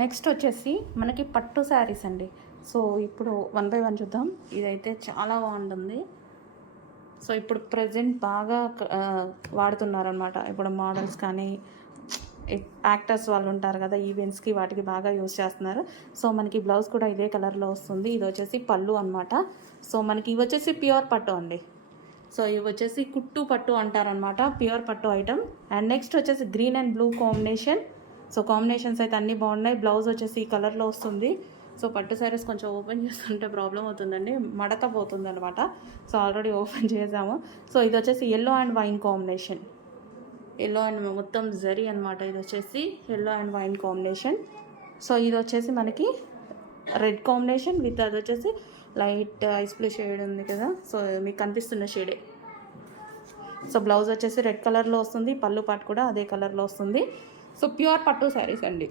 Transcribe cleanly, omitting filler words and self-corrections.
Next వచ్చేసి మనకి పట్టు శారీస్ అండి. సో ఇప్పుడు 1 బై 1 చూద్దాం. ఇదైతే చాలా బాగుంటుంది. సో ఇప్పుడు ప్రజెంట్ బాగా వాడుతున్నారనమాట. ఇప్పుడు మోడల్స్ కానీ యాక్టర్స్ వాళ్ళు ఉంటారు కదా, ఈవెంట్స్కి వాటికి బాగా యూజ్ చేస్తున్నారు. సో మనకి బ్లౌజ్ కూడా ఇదే కలర్లో వస్తుంది. ఇది వచ్చేసి పళ్ళు అనమాట. సో మనకి ఇవి వచ్చేసి ప్యూర్ పట్టు అండి. సో ఇవి వచ్చేసి కుట్టు పట్టు అంటారనమాట, ప్యూర్ పట్టు ఐటమ్. అండ్ నెక్స్ట్ వచ్చేసి green and blue combination. So combinations అయితే అన్నీ బాగున్నాయి. బ్లౌజ్ వచ్చేసి ఈ కలర్లో వస్తుంది. సో పట్టు శారీస్ కొంచెం ఓపెన్ చేస్తుంటే ప్రాబ్లం అవుతుందండి, మడత పోతుంది అనమాట. సో ఆల్రెడీ ఓపెన్ చేసాము. సో ఇది వచ్చేసి yellow and wine combination. Yellow and మొత్తం జరీ అనమాట. ఇది వచ్చేసి yellow and wine combination. So ఇది వచ్చేసి మనకి రెడ్ కాంబినేషన్ విత్ అది వచ్చేసి లైట్ ఐస్ బ్లూ షేడ్ ఉంది కదా, సో మీకు కనిపిస్తున్న షేడే. సో బ్లౌజ్ వచ్చేసి రెడ్ కలర్లో వస్తుంది, పళ్ళు పాటు కూడా అదే కలర్లో వస్తుంది. సో ప్యూర్ పట్టు శారీస్ అండి.